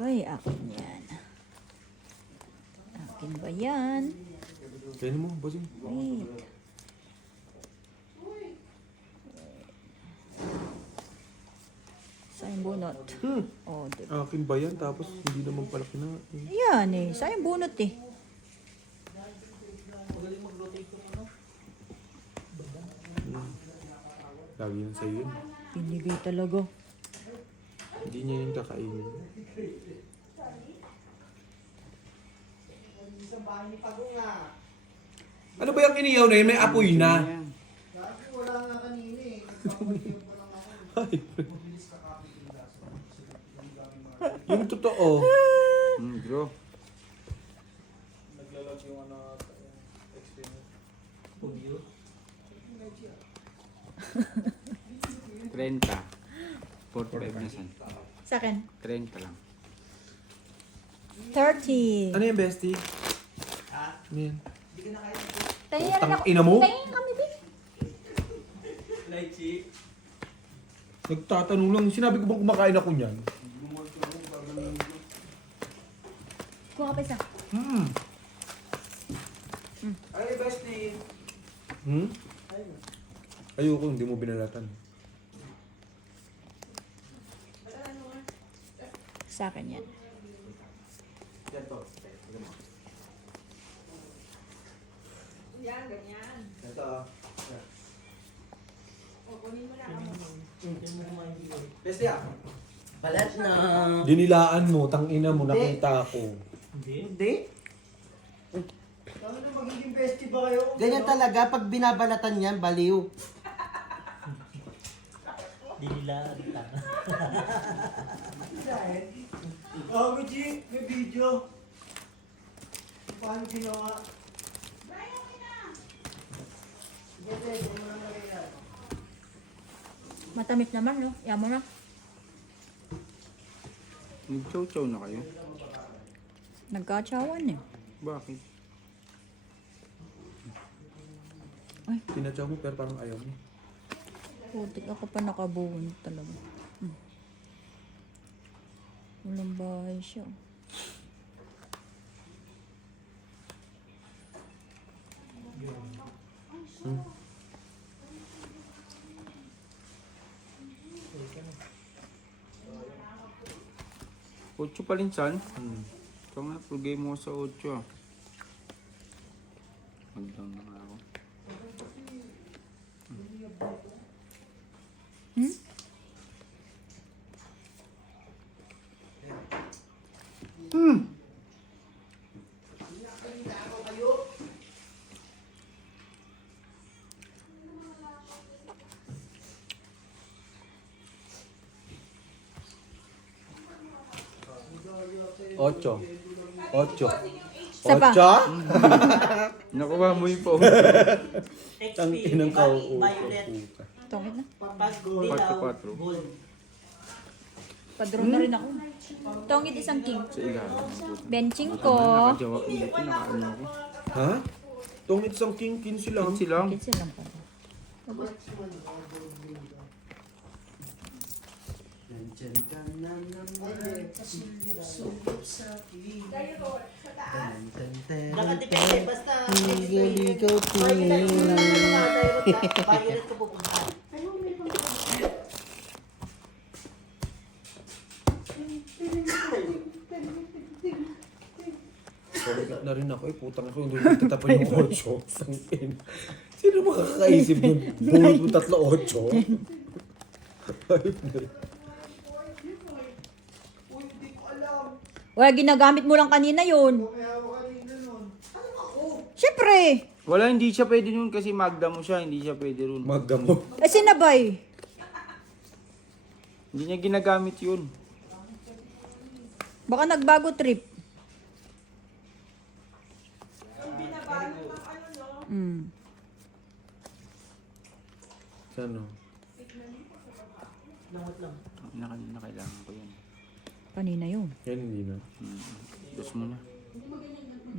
Uy, akin yan. Akin ba yan? Kaya mo, bossing. Wait. Sayang bunot. Oh, diba? Akin ba yan? Tapos hindi naman pala kinain. Yan eh. Sayang bunot eh. Lagi yan sa'yo yun. Pinigay talaga. Hindi niya yung kakainin. Ano ba yung iniyaw na yun? May apoy na. Wala nga kanina eh. Ay. Yung totoo. Bro. Naglalag yung ano, experience. 30. 45 na san. Sa akin. 30 lang. 30. Ano yung bestie? Ano yan? Tayo Utang ina mo? Tayo kami din. Nagtatanong lang. Sinabi ko bang kumakain ako niyan? Kuha ka pa isa. Ay, bestie. Ayoko, hindi mo binalatan. Sa akin yan. Yan to. Yan, ganyan. Ito. O, kunin mo na Bestie ah. Balat na. Dinilaan mo, tangina mo, nakita ko. Hindi. Ano na magiging bestie ba kayo? Ganyan talaga, pag binabalatan yan, baliw. Dahil, oh, Gucci, may video. Paano ginawa? Matamis naman, no? Yan mo na. Nag-chow-chow na kayo? Nagkatsawan eh. Bakit? Tinatsaw mo pero parang ayaw mo. Putik ako pa nakabuhon talaga. Walang bahay siya. Ocho pa rin san? Ito nga, full game mo sa 8 ah. Mag-down na nga ako. Ocho. Ocho. Isa pa. Ocho? Nakuha mo yung pa. Tangkinang kauupo. Tungit na. 4-4. Padron na rin ako. Tungit isang king. Sa ilalim. Benching ko. Nakajawak dito, nakaano ako. Ha? Tungit isang king sila. Kinsi lang. Kitsin lang pala. Nakadepende, basta ligaw violet ko pupunta. Pagkat na rin ako eh. Putang ako. Hindi mo tatapan yung ocho. Sangkin. Sino makakaisip nun? Bulot mo 3-8? Wala, ginagamit mo lang kanina yun. Siyempre. Wala, hindi siya pwede nun kasi Magda mo siya. Hindi siya pwede nun. Magda mo. Eh, sinabay. Hindi niya ginagamit yun. Baka nagbago trip. Ano? Na kailangan ko yun. Kanina yun. Yan hindi na. Dos mo na.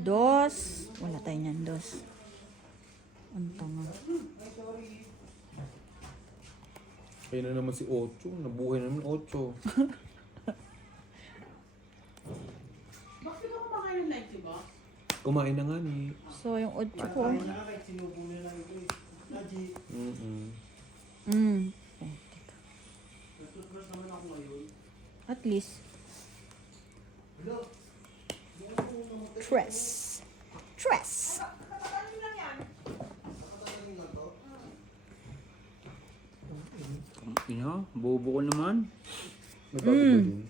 Dos. Wala tayo niyan, dos. Ang tanga. Kaya na naman si Ocho. Nabuhay naman Ocho. Kumain na nga ni. So, yung 8 ko. Mm-mm. At least. Tres. Ina, bobo ko naman. May bago ba din?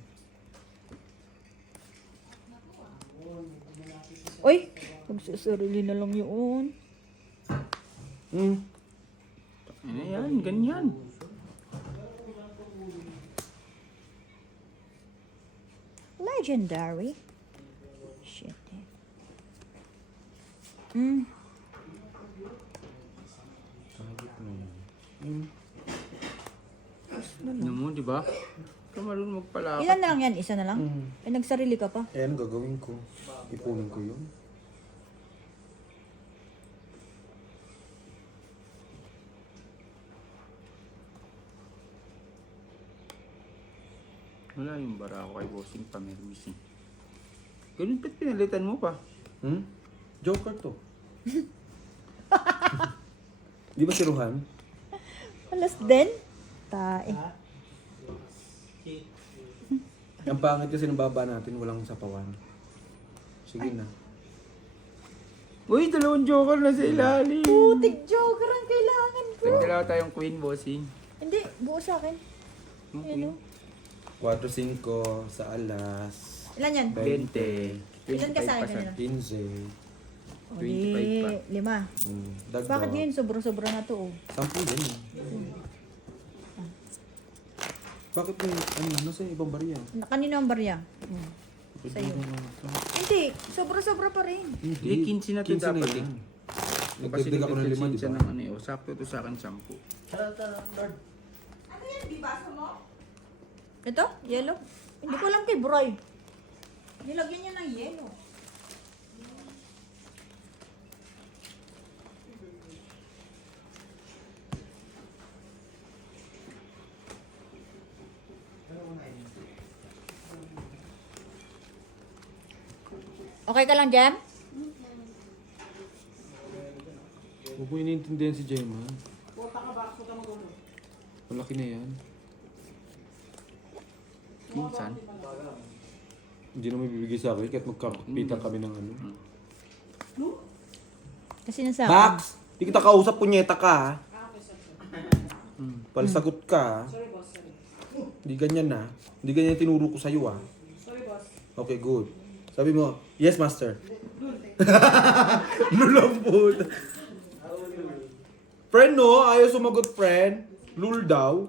Uy, magsusarili na lang yun. Ano yan, ganyan. Legendary. Shit. Ano mo, di ba? Ikaw marunong magpalakad. Ilan na lang yan? Isa na lang? Eh, nagsarili ka pa. Eh, ano gagawin ko? Ipunin ko yun. Wala yung bara ako kay bossing pamermis eh. Ganun ba't pinalitan mo pa? Joker to. Di ba si Ruhan? Alas din? Tae. Ang pangit kasi ng baba natin, walang sapawan. Sige na. Uy, dalawang joker na sa ilalim. Putik joker ang kailangan ko. Dalawa tayong queen bossing. Hindi, buo sa akin. Ano? 4-5 sa alas. Ilan yan? 20. Ilan ka sa akin 25%. kanina? 15. 25 pa. 5. Dagdag. Bakit yun? Sobra-sobra na to, oh. 10 din. Bakit may, nasa ibang barya? Kanino ang barya? Sa'yo. Hindi, sobra-sobra pa rin. Hindi, 15 na to dapat eh. yan. Kasi Nagdagdag ako ng 5, di siya ba? ng ano eh. Sakto to sa akin 10. Ano yan? Bibaso mo? Ito? Yellow? Hindi ko alam kay Broy. Nilagyan niya ng yellow. Okay ka lang, Jem? Huwag mo iniintindihan si Gemma. Malaki na yan. Minsan. Hindi na may bibigay sa akin kahit magkakapitan kami ng ano. Kasi nasa akin. Max! Di kita kausap, punyeta ka ha. Palasagot ka ha. Hindi ganyan na. Hindi ganyan tinuro ko sa'yo ha. Okay, good. Sabi mo, yes master. Lulambot. Friend no, ayaw sumagot friend. Lul daw.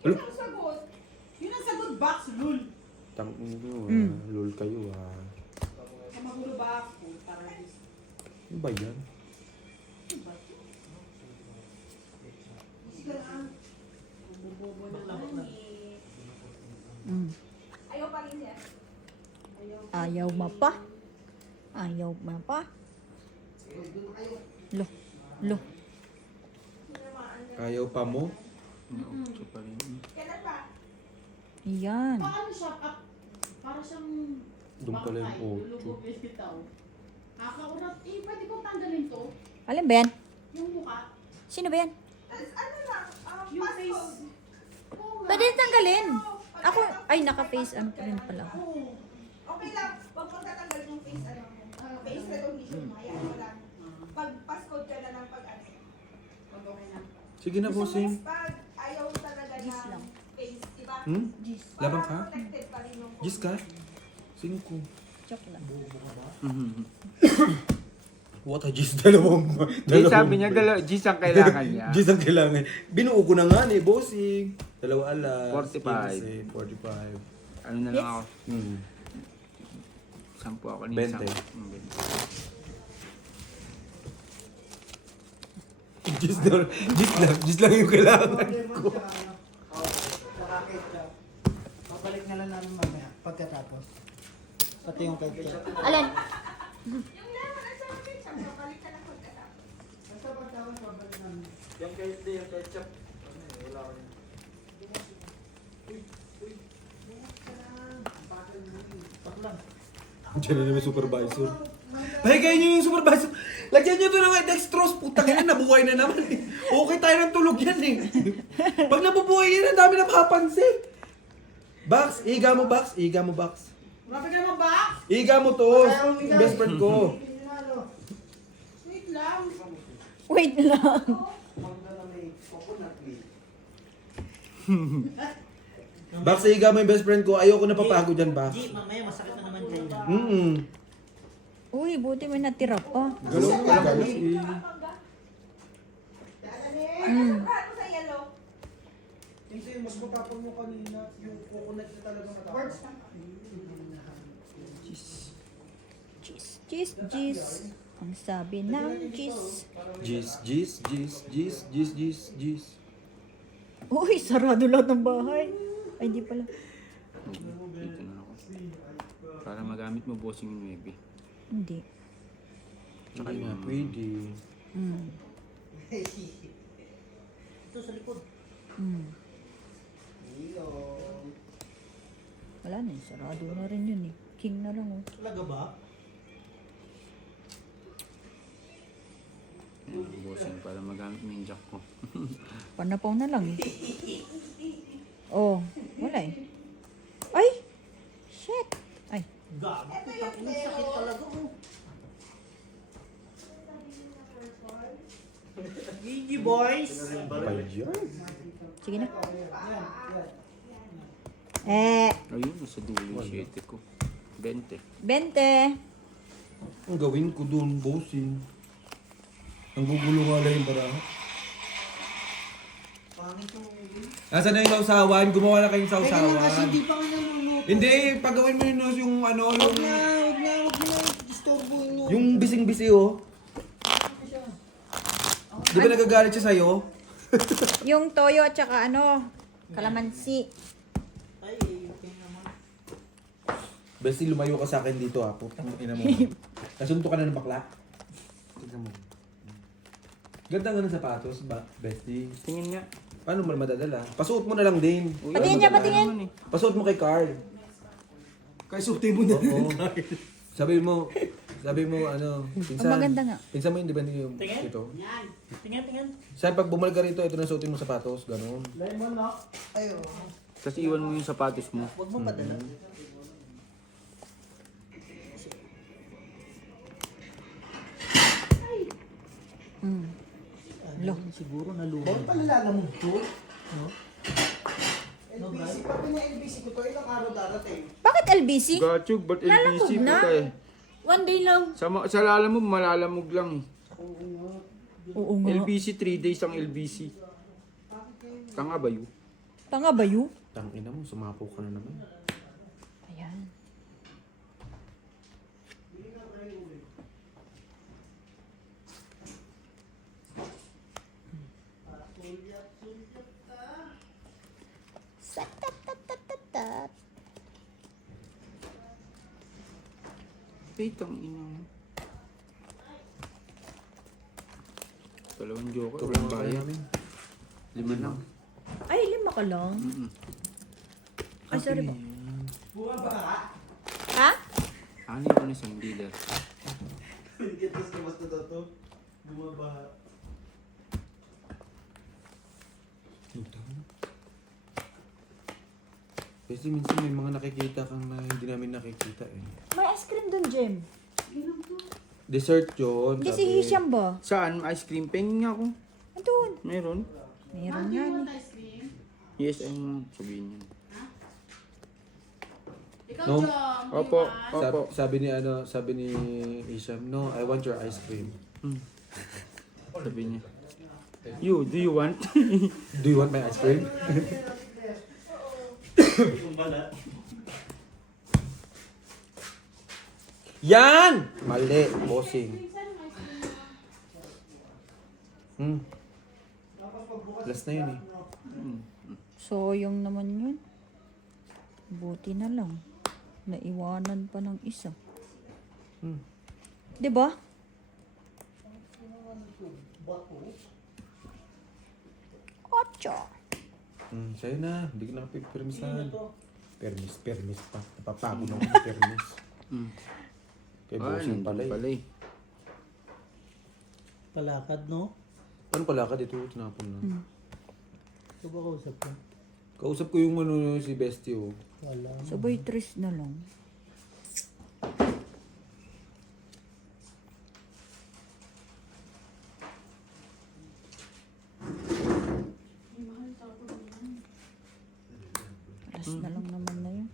Ano? Ang sagot. Yun ang sagot box, lul. Tang lul kayo ha. Sa magulo box, para Ano ba yan? ayaw pa rin siya. Ayaw mapa. Ayaw mapa. Lo. Lo. Ayaw pa mo? Nautso pa rin. Kailan pa? Yan. Paano siya? Para siyang Doon pala yung bangkay, 8. lulubog bitaw. Nakakaurat. Pwede kong tanggalin to? Alin ba yan? Yung mukha? Sino ba yan? Tapos ano lang, Yung passcode. face? Oo nga. Pwede tanggalin. Ako, ay naka-face ano pa rin pala. Oo. Okay lang, pag pagkatanggal yung face, ano mo, face recognition mo, hayaan mo lang. Pag passcode ka na ng pag ano. Pag okay na. Sige na, bossing. Pag ayaw talaga ng face, diba? Jeez. Laban ka? Protected pa rin yung Gis ka? 5. Joke lang. What a Gis? Dalawang. Di sabi niya, G's ang kailangan niya. Gis ang kailangan. Binuo ko na nga ni bossing. 2 alas. 45. 45. Ano na lang ako? 10 ako ni 20. Gis lang yung kailangan ko. Babalik na lang namin mamaya pagkatapos. Pati yung kay Alin? yung lemon at saka ketchup, babalik ka lang pagkatapos. Basta pagtapos babalik namin. Diyan na may supervisor. Pahigay niyo yung supervisor. Lagyan niyo to ng dextrose. Putang ina, nabuhay na naman eh. Okay tayo ng tulog yan eh. Pag nabubuhay yan, ang dami na makapansin. Box, iga mo box. Iga mo box. Mapigay mo ba? Iga mo to. Best friend ko. Wait lang. Wait lang. Box, iga mo yung best friend ko. Ayoko na papago dyan, Box. G, mamaya masakit na naman dyan. Uy, buti may natira pa. Galong ka lang. Ano sa yellow? Kasi mas matapang mo kanina, yung coconut na talaga matapang. Cheese, cheese. Ang sabi ng cheese. Jis. Uy, sarado lahat ng bahay. Ay, di pala. Dito na ako. Para magamit mo bossing yung maybe. Hindi. Tsaka na, pwede. Ito sa likod. Wala na, sarado na rin yun eh. King na lang oh. Talaga ba? Ayan, bossing para magamit mo yung jack ko. Panapaw na lang eh. Oh, wala eh. Ay! Shit! Ay, Gabi, ang sakit talaga oh. Gigi boys! Ayan. sige na. Ayun, nasa dulo yung 7 ko. 20. 20. Ang gawin ko doon, bossing. Ang gugulo nga lang yung para. Pangit yung Nasaan na yung sausawan? Gumawa na kayong Teka lang kasi sausawan. hindi pa nga naluluto. Hindi, pagawin mo yung ano, Huwag na. Disturbuin mo. yung bising-bisi oh. Di ba nagagalit siya sa'yo? Yung toyo at saka ano, kalamansi. Ay, okay naman. Bestie, lumayo ka sa akin dito ah. Putang ina mo. Nasunto ka na ng bakla. Tignan mo. Ganda nga ng sapatos, Bestie. Tingin nga. Paano mo madadala? Pasuot mo na lang din. Uy, Patingin niya, ano patingin. naman eh. Pasuot mo kay Carl. Kaya suti mo na. Oo. Sabi mo ano, pinsan. Ang maganda nga. Pinsan mo yung depende yung Tingin? ito. Yan. Tingnan. Sa pag bumalik ka rito, ito na suotin mo sapatos, ganun. Lemon no? Ayo. Tapos iwan mo yung sapatos mo. Huwag mo padala. Lo. Siguro nalulunod. Bakit pala lalamog to? No? LBC, pag pina-LBC ko to, ilang araw darating? Bakit LBC? Gachug, ba't Lalamog LBC na? po tayo? One day lang. Sa lalamog, malalamog lang eh. Oo nga. LBC, 3 days ang LBC. Tanga ba yun? Tanga ba yun? Tangina mo, sumapo ka na naman. Ayan. Satatatat. Wait, ang ina. Dalawang joker, walang bayad. 5 lang. Ay, 5 ka lang. Ay, sorry po. Ha? Ano ko na isang dealer? Hindi ito sa basta daw to. Bumabaha. Kasi minsan may mga nakikita kang na hindi namin nakikita eh. May ice cream dun, Jem. Dessert yun. Hindi si Hisham ba? Saan? Ice cream? Pengin nga ako. Andun. Meron? Meron yan. Ice cream. Yes, ayun. Sabihin niya. Ikaw, No? Jom. Opo. Iwan. Opo. Sabi ni Isham, no, I want your ice cream. Sabi niya. You, do you want? Do you want my ice cream? Yan! Mali, bossing. Last na yun eh. Sayang naman yun. Buti na lang. Naiwanan pa ng isa. Diba? Ocho. Sa'yo na. Hindi ko na permisan. Permis pa. Napapago na ako ng permis. Kay bossing pala eh. Pala eh. Palakad, no? Ano pala ka dito? Tinapon na. Ito ba kausap ko? Kausap ko yung ano si Bestie oh. Wala. Sabay tres na lang. Alas na lang naman na yun.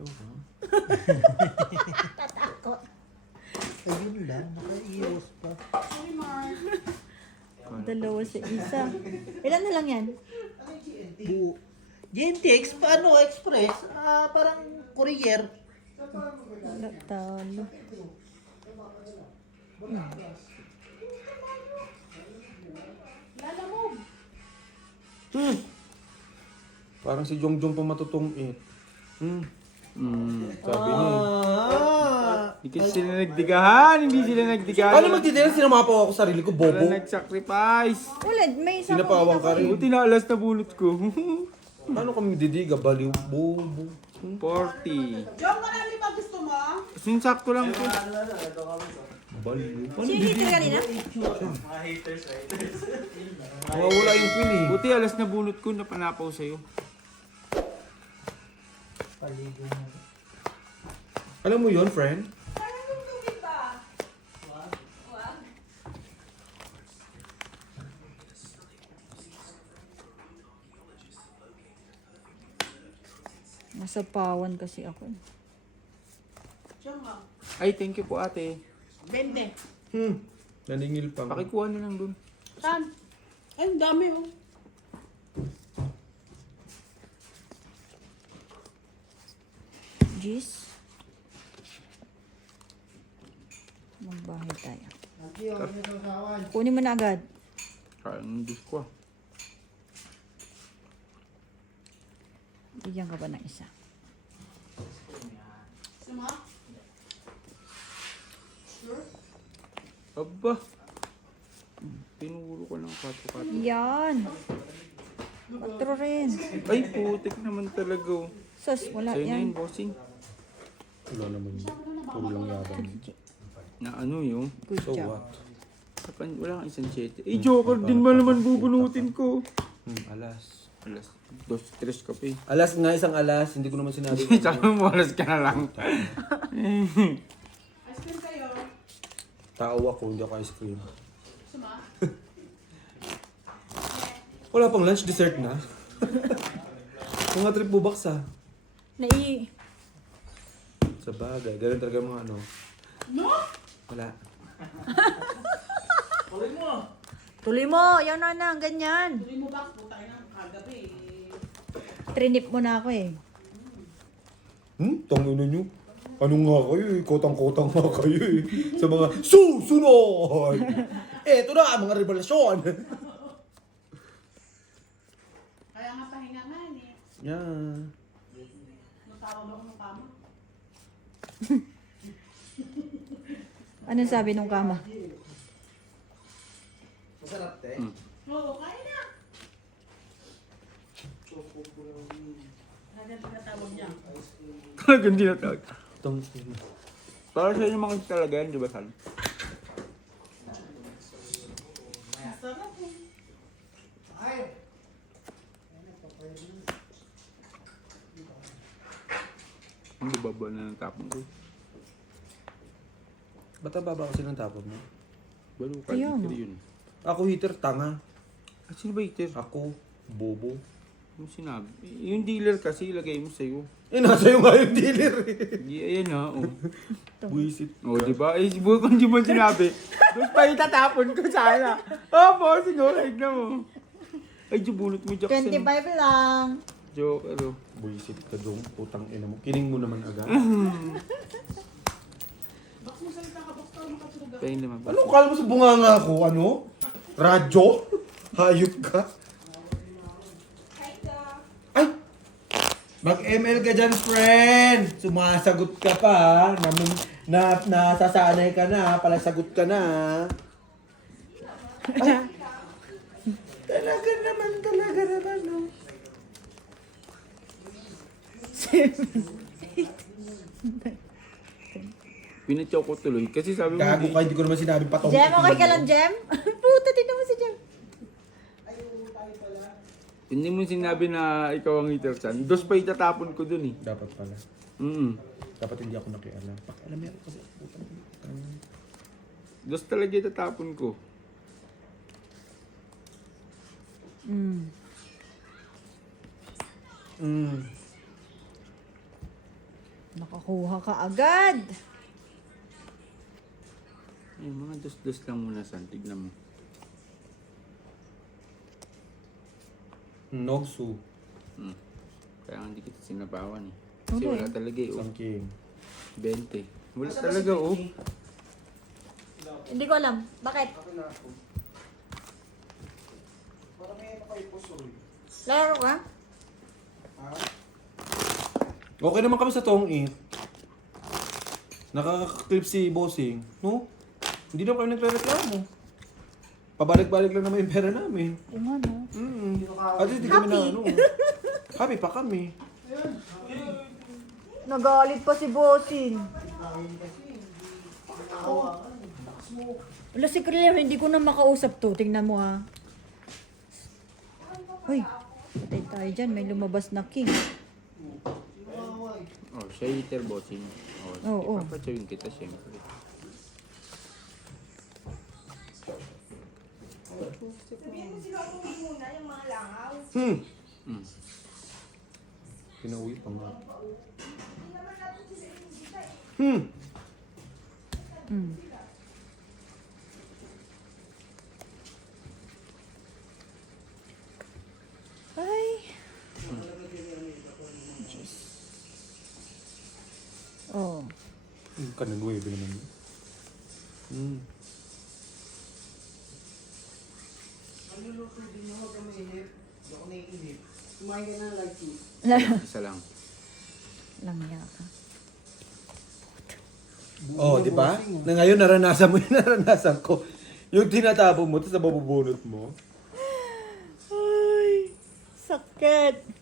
Hello, ha? Ayun lang, naka-ios pa. Dalawa sa isa. Ilan na lang yan? Bu GNTX, paano? Express? Parang courier. Wala, talo. Parang si Jongjong pa matutungit. Sabi niya eh. Hindi kasi sila nagdigahan, hindi sila nagdigahan. Paano magtitinan? Sinamapaw ako sa sarili ko, Wala bobo. nag-sacrifice. Ulit, may isang Sinapawang ka rin. Buti na alas na bunot ko. Paano kami didiga? Baliw, bobo. 40. Jong, marami ba gusto mo? Sinsakto lang po. Baliw. Sino yung tira kanina? Mawawala yung pin eh. Buti alas na bunot ko, napanapaw sa'yo. Paligo mo. Alam mo yon friend? Parang yung tubig ba? Wag. Nasapawan kasi ako. Jong, ah. Ay, thank you po ate. 20. Naningil pa. Pakikuha na lang dun. Saan? Ay, ang dami oh. Jeez. Magbahay tayo. Kunin mo na agad. Kaya ng Diyos ko. Bigyan ka ba ng isa? Suma? Aba. Pinuro ko ng kato-kato. Yan. Patro rin. Ay, putik naman talaga. Oh. Sus, wala Sa'yo na yan. yun, bossing. Wala naman. Puro lang yabang. Na ano yun? Good So job. what? Wala kang isang chete. Eh, joker din ba naman bubunutin ko? Alas. Alas, 2-3 ka pa eh. Alas nga, isang alas. Hindi ko naman sinabi. Tsaka mo, alas ka na lang. Ice cream kayo. Tao ako, hindi ako ice cream. Suma? Wala pang lunch, dessert na. Mga trip bubaks ah. Sa bagay, ganun talaga mga ano. No? Wala. Tuloy mo. Yan na, ganyan. Tuloy mo ba? Puta ka ng kagabi. Trinip mo na ako eh. Tangina nyo. Ano nga kayo eh? Kotang-kotang nga kayo eh. Sa mga susunod! Eto na, mga revelasyon! Kaya nga pahinga nga eh. Yeah. Natawag ako ng kama. Anong sabi nung kama? Masarap, te. Oo, kaya na. Agad pinatawag niya. Talagang dinatawag. Itong... Para sa inyo mga talaga yan, di ba, Sal? Masarap eh. Hindi baba na ng tapon ko. Ba't ang baba kasi ng tapon mo? Balo ka, Ayun. heater yun. Ako heater, tanga. At sino ba heater? Ako, bobo. Ano sinabi? Yung dealer kasi ilagay mo sa'yo. Eh, nasa yung nga yung dealer eh. Di, ayan na, oh. Buisit. O, di ba? Eh, siguro kung di mo sinabi, doon pa itatapon ko sana. Oh, po, siguro, na mo. Ay, bunot mo, Jackson. 25 lang. Joker, oh. Buisit ka dong, putang ina mo. Kining mo naman agad. Box mo salita ka, box ka makatulog ako. Pahin naman. Ano kala mo sa bunganga ko? Ano? Radyo? Hayop ka? Hi ka. Ay! Mag-ML ka dyan, friend! Sumasagot ka pa, ha? Nasasanay ka na, ha? Palasagot ka na, ha? Ay! Talaga naman, no? Pinachow ko tuloy. Kasi sabi mo, Gago ka, hindi ko naman sinabi patong. Jem, okay ka lang, Jem? Puta, tignan mo si Jem. hindi mo sinabi na ikaw ang eater son. Dos pa itatapon ko dun eh. Dapat pala. Dapat hindi ako nakialam. Pakialam yan kasi. Dos talaga itatapon ko. Nakakuha ka agad. Ay, mga dos-dos lang muna, San. Tignan mo. Nogsu. Kaya nga hindi kita sinabawan eh. Kasi Okay. wala talaga eh. Oh. Sangking. 20. Wala talaga oh. Hindi ko alam. Bakit? Laro ka? Okay naman kami sa tong eat. Nakaka-clip si Bossing. No? Hindi na kami nagre-reklamo. Pabalik-balik lang naman yung pera namin. Oo nga, no? At least di kami na ano. Happy pa kami. Nagalit pa si Bossing. Wala si Kriller, hindi ko na makausap to. Tingnan mo ha. Hoy, patay tayo dyan. May lumabas na king. Oh, siya eater bossing. Oh, Oo. ipapachawin kita syempre. Sabihin mo sila umuwi muna yung mga langaw. Pinauwi pa nga. Hindi naman natin sila inisita eh. Ay. Oh. Kanang-nuwebe naman yun. Kumain ka na like you. Isa lang. Langya ka. Oh, di ba? Na ngayon naranasan mo yung naranasan ko. Yung tinatapon mo, tapos nababubunot mo. Ay. Sakit.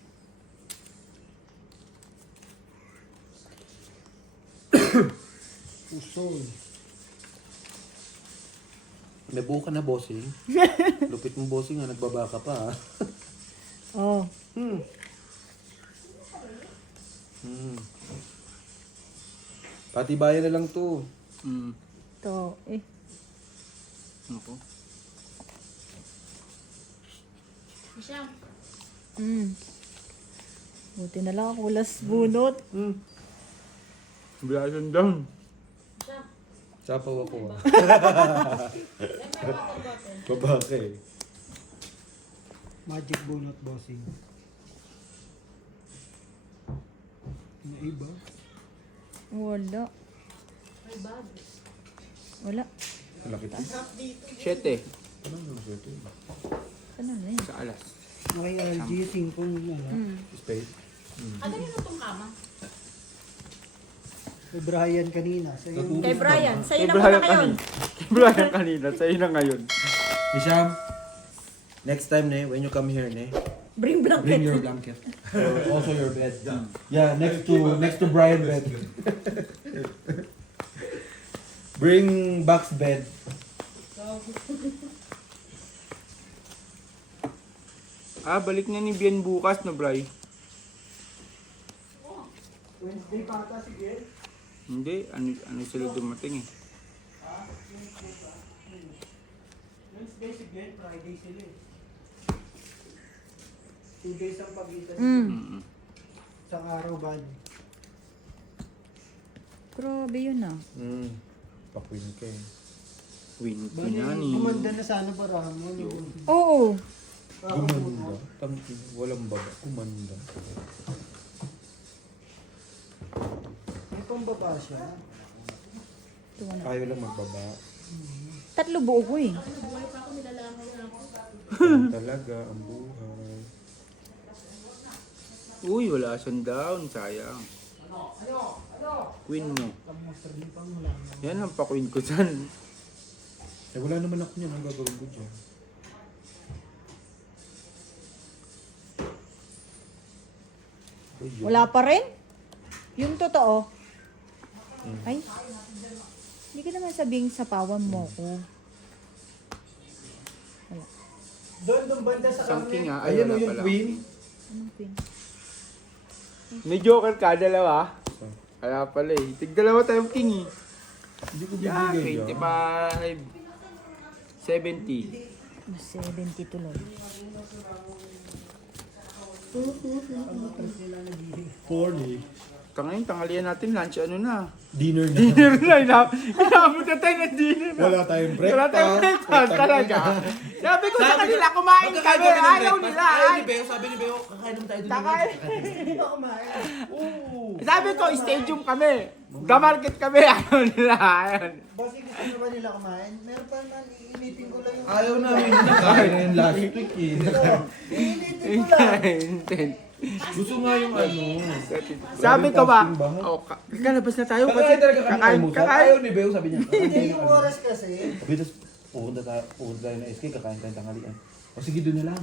Usol. Nabuo ka na, Bossing. Lupit mo, Bossing, ha? Nagbaba ka pa, ha? Oh. Patibayan na lang to. To. Eh. Ako. Siya. Buti na lang ako last bunot. Blasan down. Sapaw ako, ha? Baba ka, eh. Magic bunot bossing. Naiba? Wala. Wala. Malaki to. 7. Ano yung swerte? Ano na yun? Sa alas. Okay, LG, 5 Spade? Ano yun itong kama? Kay Brian kanina. Sa'yo. Kay Brian, sa'yo na Brian muna ngayon. Brian kanina. Sa'yo na ngayon. Isham, next time, ne, when you come here, ne, Bring blanket. bring your blanket. Also your bed. Yeah, next to Brian bed. Bring Buck's bed. Balik na ni Bien bukas na, Bri. Wednesday pa ata si Gil. Hindi, ano sila dumating eh. Wednesday si Gil, Friday sila eh. 2 days ang pagitan. Isang araw ba? Grabe yun ah. Pakwin ka eh. Win ko Bali, yan eh. kumanda na sana barahan mo. Oo. Kumanda. Tangkin. Walang baba. Kumanda. May pambaba siya. Ayaw lang magbaba. 3 buo ko eh. Yan talaga ang buhay. Uy, wala siyang down. Sayang. Queen mo. Yan ang pa-queen ko dyan. Eh wala naman ako niyan. Ang gagawin ko dyan. Wala pa rin? Yung totoo. Ay, hindi ka naman sabing sapawan mo ko. Doon banda sa Isang king ah. Ayan Ayun o yung pala. queen. Anong pin? May joker ka, dalawa. Kaya pala eh. Tig-dalawa tayong king eh. Hindi ko Yeah, bibigay yan. 25. 70. Mas 70 tuloy. Ngayon, tanghalian natin, lunch, ano na? Dinner na. Dinner na, inabot na tayo ng dinner na. Wala tayong breakfast. Wala tayong breakfast talaga. Sabi ko sa kanila, kumain kami, ayaw nila. Ayaw ni Beo, sabi ni Beo, kakain naman tayo doon. Kakain. Hindi ba kumain? Oo. Sabi ko, stadium kami. The-market kami, ayaw nila. Ayaw. Bossing, gusto na ba nila kumain? Meron pa naman, iinitin ko lang yung... Ayaw namin nakain na yun last week eh. Iinitin ko lang. Gusto nga yung ano. Sabi ko ba, Casting ba? oh, kalabas na tayo. Kakain talaga kami Kakain, almusal. kakain. Ayaw ni Beo, sabi niya. kakain Hindi tayo yung ng oras kasi. Sabi, tapos pupunta tayo na SK, kakain tayo tanghalian. O sige, doon na lang.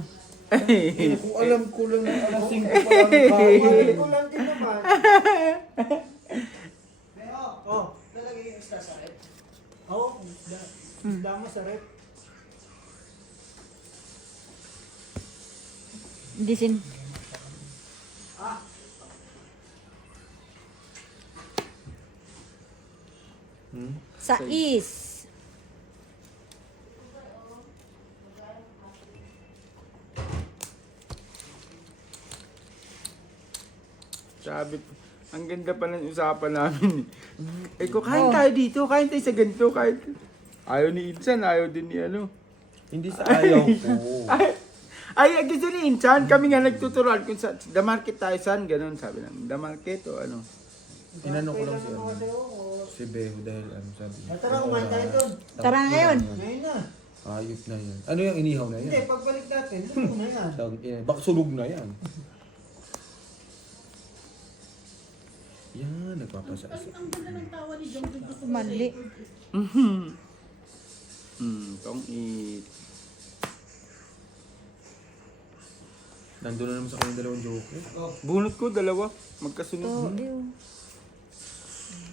Kung alam ko lang na alas 5 pa lang kain. Kumain ko lang din naman. Pero, talaga yung isda sa rep. Oo, isda mo sa rep. Hindi sin... Sais. Sabi ko, ang ganda pa ng usapan namin. Eh, kung kain tayo dito, kain tayo sa ganito, kain. Ayaw ni Insan, ayaw din ni ano. Hindi sa ayaw ko. Ay, gusto ni Insan, kami nga nagtuturuan kung sa the market tayo saan, ganun sabi namin. The market o ano. Inano ko lang si ano. Si Beo dahil ano sabi niya. Tara, kumain tayo doon. Tara ngayon. Ngayon na. Ayop na yan. Ano yung inihaw na Hindi, yan? pagbalik natin, luto na yan. Baka sunog na yan. Yan, nagpapasasa. Ang ganda ng tawa ni Jong Jong gusto mo Mali. Tong eat. Nandun na naman sa kanyang dalawang joker. Bunot ko, dalawa. To, Magkasunod. ew.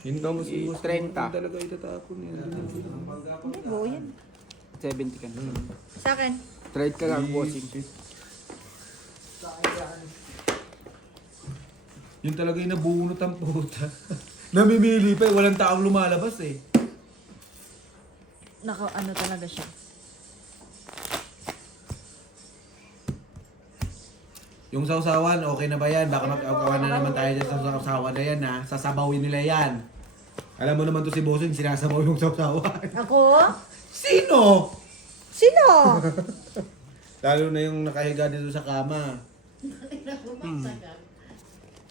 Yun daw mas iwas. 30. Talaga itatapon yan. Hindi po, yan. 70 ka na. Sa akin. Trade ka lang, bossing. Yun talaga yung nabunot ang puta. Namimili pa eh. Walang taong lumalabas eh. Ano talaga siya. Yung sausawan, okay na ba yan? Baka mag-agawan na naman tayo dyan sa sausawan na yan ha. Sasabawin nila yan. Alam mo naman to si Bossing, sinasabaw yung sausawan. Ako? Sino? Sino? Lalo na yung nakahiga dito sa kama.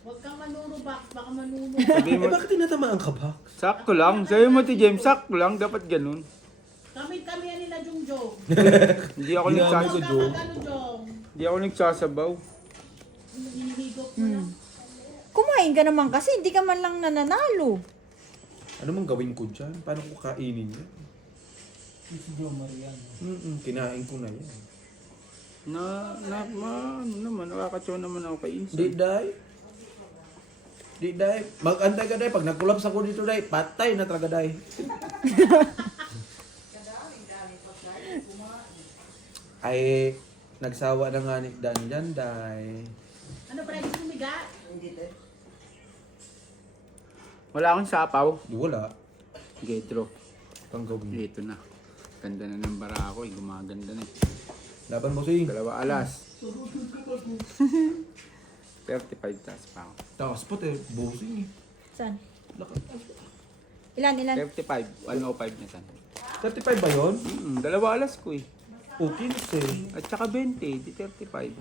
Huwag kang manunubak, baka manunubak. Sabi Eh mo, bakit tinatamaan ka ba? sakto lang. Sabi mo, ti James, sakto lang. Dapat ganun. Kami yan nila Jong Jong. Hindi ako Ginamit nagsasabaw. ko, Huwag Jong. kang Jong. Hindi ako nagsasabaw. Hinihigop mo lang. Kumain ka naman kasi, hindi ka man lang nananalo. Ano mang gawin ko dyan? Paano ko kainin yan? Si Joe Marian. Kinain ko na yan. Ano naman, nakakatsaw naman ako kay Insan. Di day. Di day. Mag-antay ka day. Pag nag-collapse ako dito day, patay na talaga day. Ay, nagsawa na nga ni Dan dyan day. Ano pa rin sumiga? Hindi te. Wala akong sapaw. Di wala. Okay, draw. Pang gawin. Ito na. Ganda na ng bara ako, gumaganda na. Laban mo sing. Dalawa alas. 35 taas pa ako. Taas po te. Bossing eh. Saan? Laka- Ilan? 35, 105 na tan. 35 ba yun? Dalawa alas ko eh. O, 15. At saka 20, di 35.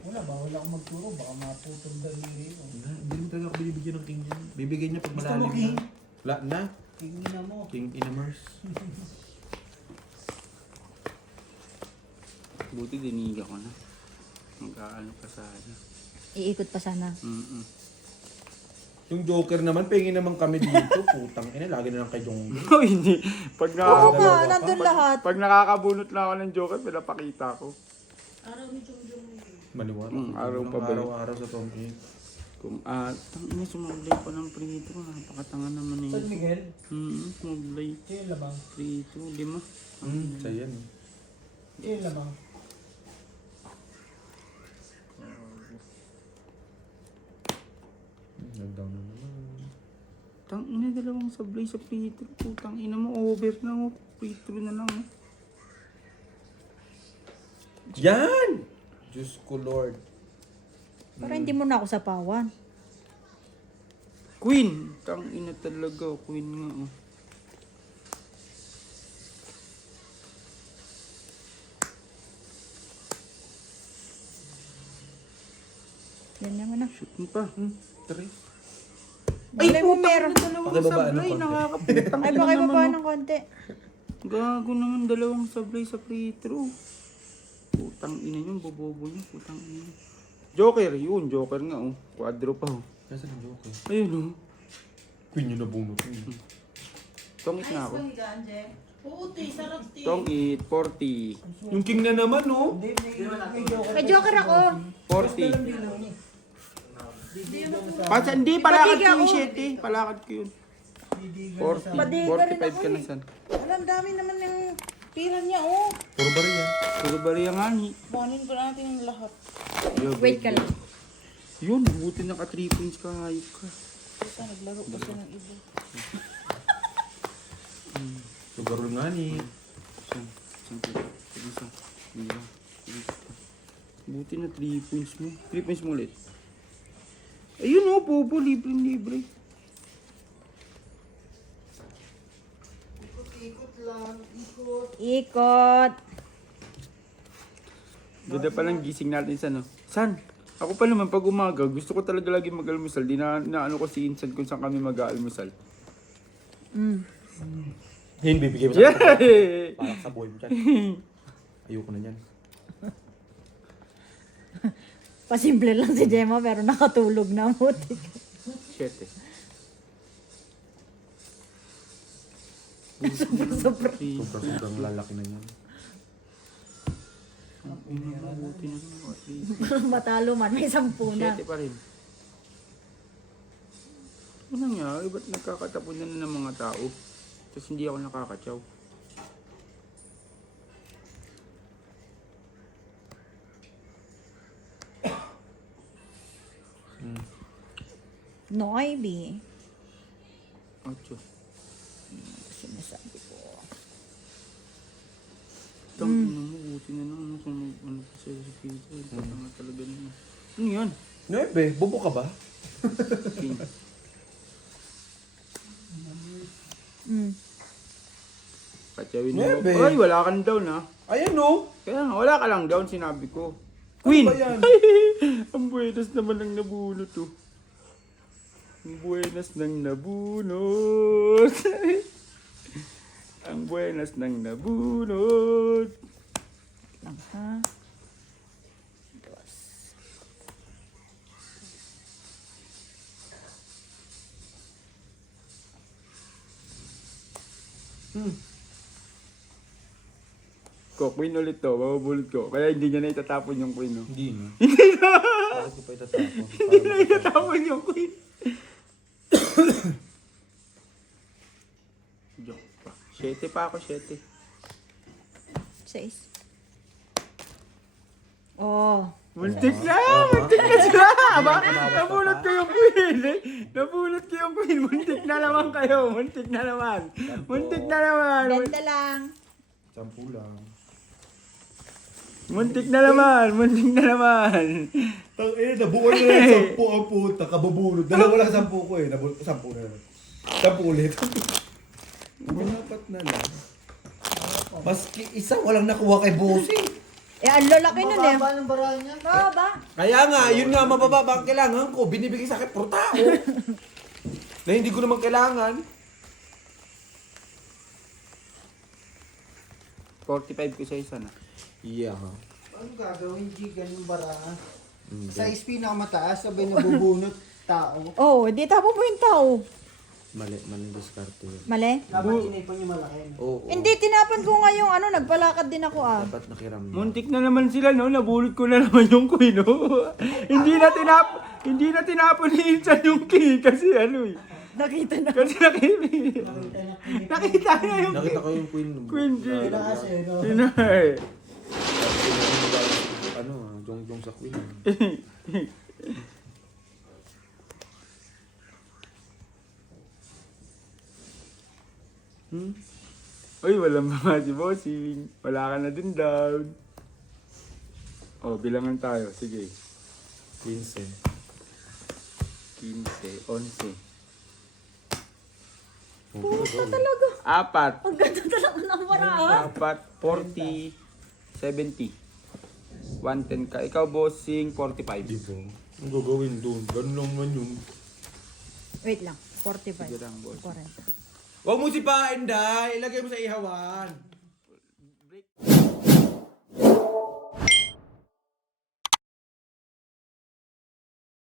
Wala ba? Wala akong magturo. Baka maputol daliri ko. Hindi mo talaga ako binibigyan ng king dyan. Bibigyan niya pag Gusto malalim mo king? na. Wala na. Tingin na mo. King Inamers. Buti diniga ko na. Magkaano pa sana. Iikot pa sana. Yung Joker naman, pingin naman kami dito. Putang ina, lagi na lang kay Jong. Oh, hindi. Pag, Oo dalawa nga, pa. nandun lahat. pag nakakabunot na ako ng joker, pinapakita ko. Araw ni Jong Jong. Maniwala. Araw pa ba yun? Araw-araw sa Tom 8. Tangina, sumablay pa ng prito. Napakatanga naman eh. San Miguel? Sumablay. Yung lamang. Prito, 5. Siya yan. Yung lamang. Nag-down na naman. Tangina, 2 sablay sa prito. Putang ina mo, over na mo. Prito na lang. Yan! Diyos ko Lord. Para hindi mo na ako sapawan. Queen! Tangina talaga. Queen nga. Oh. Yan naman na. Shoot mo pa. 3. Ay, mo meron. Dalawang Pakibabaan ng sablay. konti. Nakakaputang Ay, ina baka naman, ibaba oh. ng konti. Gago naman 2 sablay sa free throw. Putang ina yun, bobobo niya, putang ina. Joker, yun, Joker nga oh. Quadro pa oh. Nasaan ang joke eh? Ayun oh. Queen yun na bunot. Tongit na ako. Puti, sarap ti. Tongit, 40. Yung king na naman, no? Hindi, may joker. May joker ako. 40. Pasa, hindi, palakad ko yung 7. Palakad ko yun. 40. Padiga rin 45 ako ka na eh. san. Alam, dami naman yung pira niya, oh. Puro bariya. Puro bariya nga ni. Bonin pa natin yung lahat. Wait ka lang. Yun, buti naka 3 points ka, hayop ka. Basta naglaro pa siya ng iba. Sugar nga ni. Buti na 3 points mo. 3 points mo ulit. Ayun oh, Popo, libre-libre. Ikot lang, ikot. Ikot. Ganda palang gising natin sa no. San? Ako pa naman pag umaga, gusto ko talaga lagi mag-almusal. Di na ano ko si Insan kung saan kami mag-almusal. Hin, bibigay mo sa Yeah! akin. Parang sa boy mo dyan. Ayoko na yan. Pasimple lang si Gemma pero nakatulog na mutik. 7. Sobrang lalaki na yan. Buti na lang, at least. Matalo man, may 10 na. 7 pa rin. Ano nangyari? Ba't nagkakatapunan na ng mga tao? Tapos hindi ako nakakatsaw. No, IB. 8. Sinasabi ko. Tangina mo, buti na lang. Ano kung ano pa sa'yo sa pizza? Tanga talaga na. Ano yan? 9, bobo ka ba? King. Patsawin mo. Nuebe. Ay, wala kang down ha. Ayan, no? Kaya nga, wala ka lang down, sinabi ko. Queen! Ano ba yan? Ang buenas naman ang nabunot oh. Ang buenas ng nabunot. Ang buenas ng nabunot. Ha? Ko, queen ulit to, mabubulot ko. Kaya hindi niya na itatapon yung queen no. Hindi, no? Bakit ko pa itatapon? Hindi na itatapon yung queen. Joke pa. 7 pa ako, 7. 6. Oh. Muntik na! Muntik na siya! Aba, nabunot ko yung queen eh. Nabunot ko yung queen. Muntik na naman kayo. Muntik na naman. Muntik na naman. Ganda lang. 10 lang. Muntik na naman. Muntik na naman. Nabuhay na lang 10 ang puta. Kababunod. Dalawa lang 10 ko eh. 10 na lang. 10 ulit. Dapat na lang. Maski isa, walang nakuha kay Bossy. Eh, ang lalaki nun eh. Mababa ng barahan niya. Baba. Kaya nga, yun nga mababa ang kailangan ko. Binibigay sa akin puro tao. Na hindi ko naman kailangan. 45 ko sa isa na. Yeah. Ano gagawin, G? Ganun barahan. Sa SP na mataas, sabay nabubunot tao. Oh, di tapo mo yung tao. Mali diskarte yun. Mali? Dapat tinipon yung malaki. Oo. Hindi, tinapan ko nga yung ano, nagpalakad din ako ah. Dapat nakiram. Muntik na naman sila, no? Nabulot ko na naman yung queen, no? hindi na tinapon ni Insan yung key kasi ano eh. Nakita na. Kasi nakita na yung Nakita ko yung queen. Queen key. Kasi, no? Inay. Ano, jong sa queen. Uy, walang mga si Bossing. Wala ka na din down. Oh, bilangan tayo. Sige. 15. 15, 11. Puta talaga. 4. Ang ganda talaga ng para ah. 4, 40, 70. 110 ka. Ikaw, Bossing, 45. Di ba? Ang gagawin doon? Ganun lang man yun. Wait lang. 45. Sige lang, boss. 40. Huwag mo sipain, Day. Ilagay mo sa ihawan.